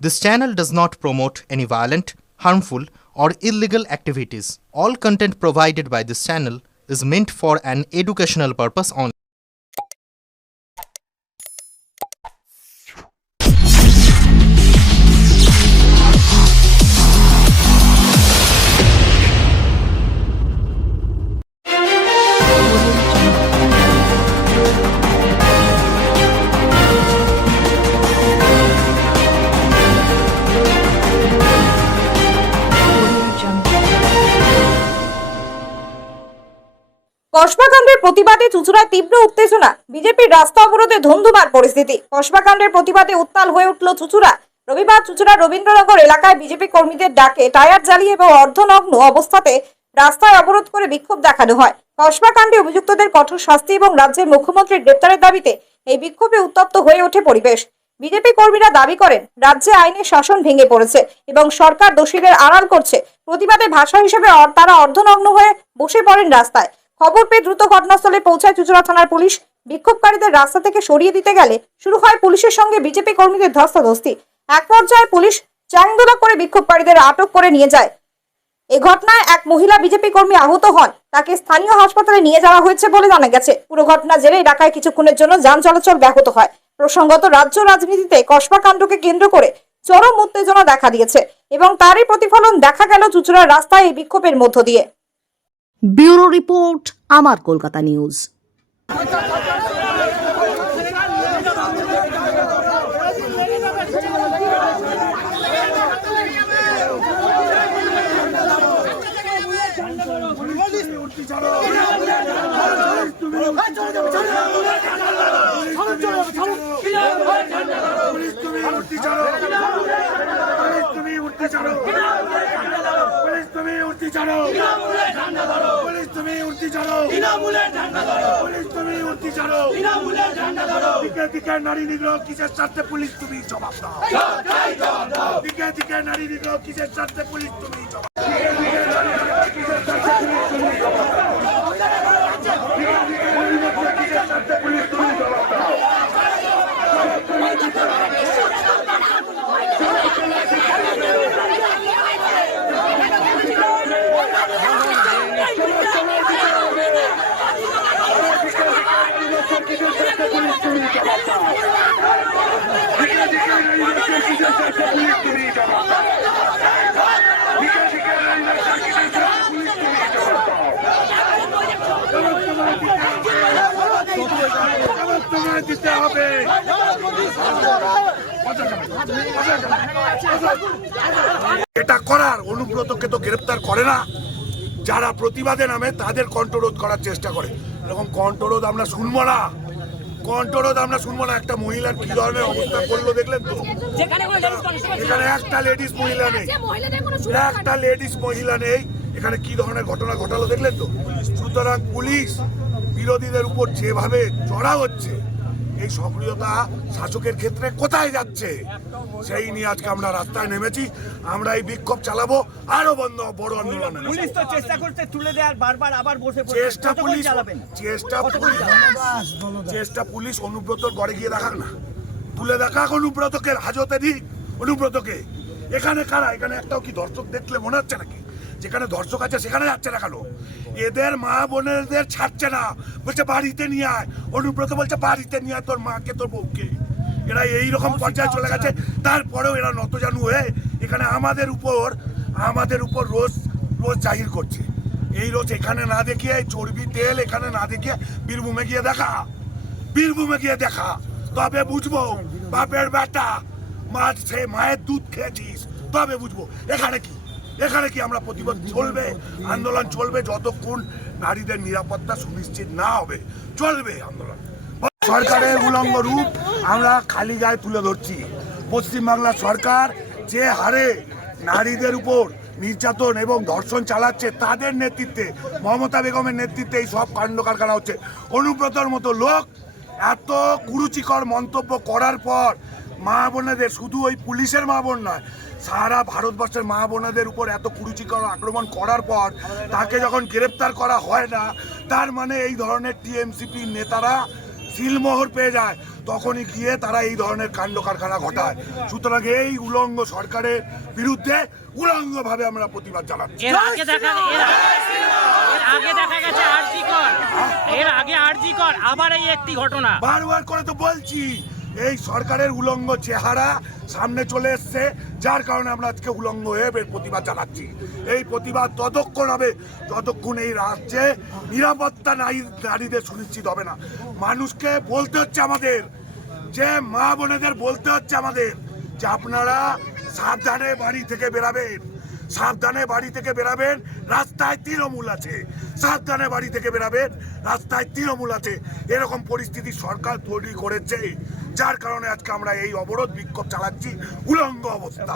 This channel does not promote any violent, harmful, or illegal activities. All content provided by this channel is meant for an educational purpose only. কসবাকাণ্ডের প্রতিবাদে চুঁচুড়ায় তীব্র উত্তেজনা, বিজেপির রাস্তা অবরোধে ধুন্ধুমার পরিস্থিতি। কসবাকাণ্ডের প্রতিবাদে উত্তাল হয়ে উঠল চুঁচুড়া। রবিবার চুঁচুড়া রবীন্দ্রনগর এলাকায় বিজেপি কর্মীদের ডাকে টায়ার জ্বালিয়ে এবং অর্ধনগ্ন অবস্থাতে রাস্তায় অবরোধ করে বিক্ষোভ দেখানো হয়। কসবাকাণ্ডে অভিযুক্তদের কঠোর শাস্তি এবং রাজ্যের মুখ্যমন্ত্রীর গ্রেপ্তারের দাবিতে এই বিক্ষোভে উত্তপ্ত হয়ে ওঠে পরিবেশ। বিজেপি কর্মীরা দাবি করেন রাজ্যে আইনের শাসন ভেঙে পড়েছে এবং সরকার দোষীদের আড়াল করছে। প্রতিবাদে ভাষা হিসেবে তারা অর্ধনগ্ন হয়ে বসে পড়েন রাস্তায়। খবর পেয়ে দ্রুত ঘটনাস্থলে পৌঁছায় চুঁচুড়া থানার পুলিশ। বিক্ষোভকারীদের রাস্তা থেকে সরিয়ে দিতে গেলে শুরু হয় পুলিশের সঙ্গে বিজেপি কর্মীদের ধস্তাধস্তি। এক পর্যায়ে পুলিশ চ্যাংদোলা করে বিক্ষোভকারীদের আটক করে নিয়ে যায়। এই ঘটনায় এক মহিলা বিজেপি কর্মী আহত হন, তাকে স্থানীয় হাসপাতালে নিয়ে যাওয়া হয়েছে বলে জানা গেছে। পুরো ঘটনা জেরে ঢাকায় কিছুক্ষণের জন্য যান চলাচল ব্যাহত হয়। প্রসঙ্গত রাজ্য রাজনীতিতে কসবাকাণ্ডকে কেন্দ্র করে চরম উত্তেজনা দেখা দিয়েছে এবং তারই প্রতিফলন দেখা গেল চুঁচুড়ার রাস্তায় এই বিক্ষোভের মধ্য দিয়ে। ব্যুরো রিপোর্ট, আমার কলকাতা নিউজ। নারী নিগ্রহ কিসের স্বার্থে পুলিশ তুমি জবাব দাও। দিকে নারী নিগ্রহ কিসের স্বার্থে পুলিশ তুমি জবাব দাও। দিতে হবে। এটা করার অনুব্রতকে তো গ্রেপ্তার করে না, যারা প্রতিবাদে নামে তাদের কণ্ঠরোধ করার চেষ্টা করে। এরকম কণ্ঠরোধ আমরা শুনবো না, কণ্ঠরোধ আমরা শুনবো না। একটা মহিলার কি ধরনের অবস্থা করলো দেখলেন তো? এখানে একটা লেডিস মহিলা নেই, একটা লেডিস মহিলা নেই, এখানে কি ধরনের ঘটনা ঘটালো দেখলেন তো? সুতরাং পুলিশ বিরোধীদের উপর যেভাবে চড়া হচ্ছে, এই সক্রিয়তা শাসকের ক্ষেত্রে কোথায় যাচ্ছে সেই নিয়ে আজকে আমরা রাস্তায় নেমেছি। আমরা এই বিক্ষোভ চালাবো, আরো বড় আন্দোলন। পুলিশ তো চেষ্টা করতে তুলে দেওয়ার, বারবার আবার বসে চেষ্টা পুলিশ অনুব্রতর ঘরে গিয়ে দেখাক না, তুলে দেখাক অনুব্রতকে, হাজতে দিক অনুব্রতকে। এখানে কারা? এখানে একটাও কি দর্শক দেখলে মনে হচ্ছে নাকি? যেখানে দর্শক আছে সেখানে যাচ্ছে না কেন? এদের মা বোনেদের ছাড়ছে না, বলছে বাড়িতে নিয়ে আয়। অনুব্রত বলছে বাড়িতে নিয়ে আয় তোর মাকে, তোর বউকে। এরা এইরকম পর্যায়ে চলে গেছে, তারপরেও এরা নতজানু হয়ে এখানে আমাদের উপর রোজ জাহির করছে। এই রোজ এখানে না দেখিয়ে, চর্বি তেল এখানে না দেখিয়ে বীরভূমে গিয়ে দেখা, তবে বুঝবো বাপের বেটা মায়ের দুধ খেয়েছিস, তবে বুঝবো। এখানে কি আমরা প্রতিবাদ চলবে, আন্দোলন চলবে যতক্ষণ নারীদের নিরাপত্তা সুনিশ্চিত না হবে, চলবে আন্দোলন। সরকারের উলঙ্গ রূপ আমরা খালি গায়ে তুলে ধরছি। পশ্চিমবাংলার সরকার যে হারে নারীদের উপর নির্যাতন এবং ধর্ষণ চালাচ্ছে, তাদের নেতৃত্বে, মমতা বেগমের নেতৃত্বে এই সব কাণ্ড কারখানা হচ্ছে। অনুব্রতর মতো লোক এত কুরুচিকর মন্তব্য করার পর মা বোনেদের, শুধু ওই পুলিশের মা বোন নয়, সারা ভারতবর্ষের মা বোনেদের উপর এত কুরুচিকর আক্রমণ করার পর তাকে যখন গ্রেপ্তার করা হয় না, তার মানে এই ধরনের টিএমসিপি নেতারা সিলমোহর পেয়ে যায়। তখনই গিয়ে তারা এই ধরনের কাণ্ড কারখানা ঘটায়। সুতরাং এই উলঙ্গ সরকারের বিরুদ্ধে উলঙ্গভাবে আমরা প্রতিবাদ জানাচ্ছি। এর আগে দেখা গেছে আরজি কর আবার এই একটি ঘটনা। বারবার করে তো বলছি এই সরকারের উলঙ্গ চেহারা সামনে চলে এসছে, যার কারণে আমরা আজকে উলঙ্গ হয়ে এর প্রতিবাদ জানাচ্ছি। এই প্রতিবাদ ততক্ষণ হবে যতক্ষণ এই রাজ্যে নিরাপত্তা নারীদের সুনিশ্চিত হবে না। মানুষকে বলতে হচ্ছে আমাদের, যে মা বোনেদের বলতে হচ্ছে আমাদের, যে আপনারা সাবধানে বাড়ি থেকে বেরাবেন, সাবধানে বাড়ি থেকে বেরাবেন, রাস্তায় তৃণমূল আছে, সাবধানে বাড়ি থেকে বেরাবেন, রাস্তায় তৃণমূল আছে। এরকম পরিস্থিতি সরকার তৈরি করেছে, যার কারণে আজকে আমরা এই অবরোধ বিক্ষোভ চালাচ্ছি উলঙ্গ অবস্থা।